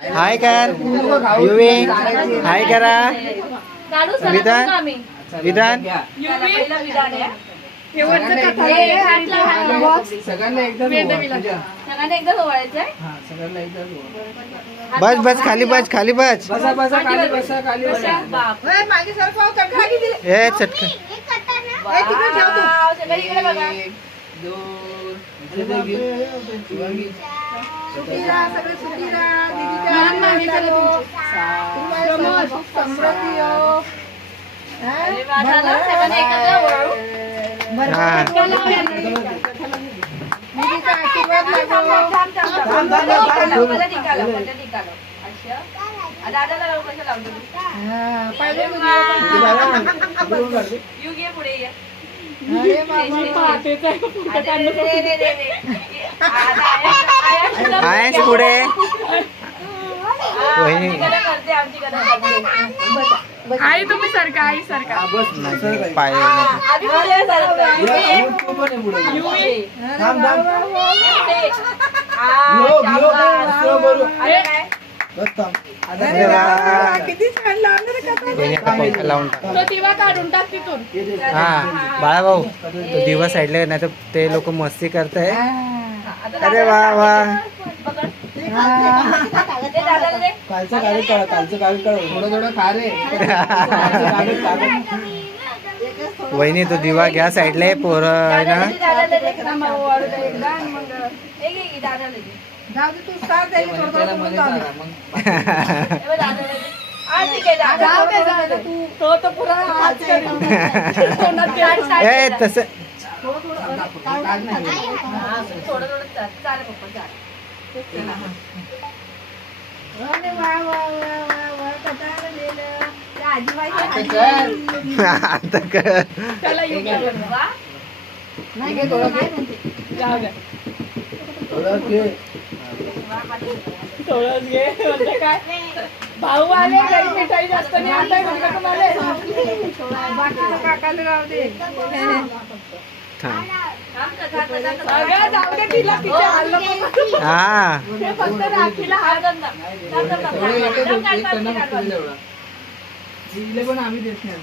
हाय कर युवी हाय करा विधान विधान बस बस खाली बस खाली बस हे चटके आहेस पुढे आई तुम्ही सरका आई सरका पाय किती छान लावून तो दिवा काढून टाक तिथून. हा बाळा भाऊ तो दिवस साईडला नाही तर ते लोक मस्ती करताय. अरे वा वा वहिनी तो दिवा घ्या साईडला आहे पोरं आहे ना. ए तसं आता कर काय भाऊ आले घरी मिठाई जास्त नाही आणताय म्हणजे तुम्हाला काकाला राहू दे. अगं जाऊ दे तिला तिच्या हल्लं नको. हा ते फक्त राखीला हात पण आम्ही देत नाही.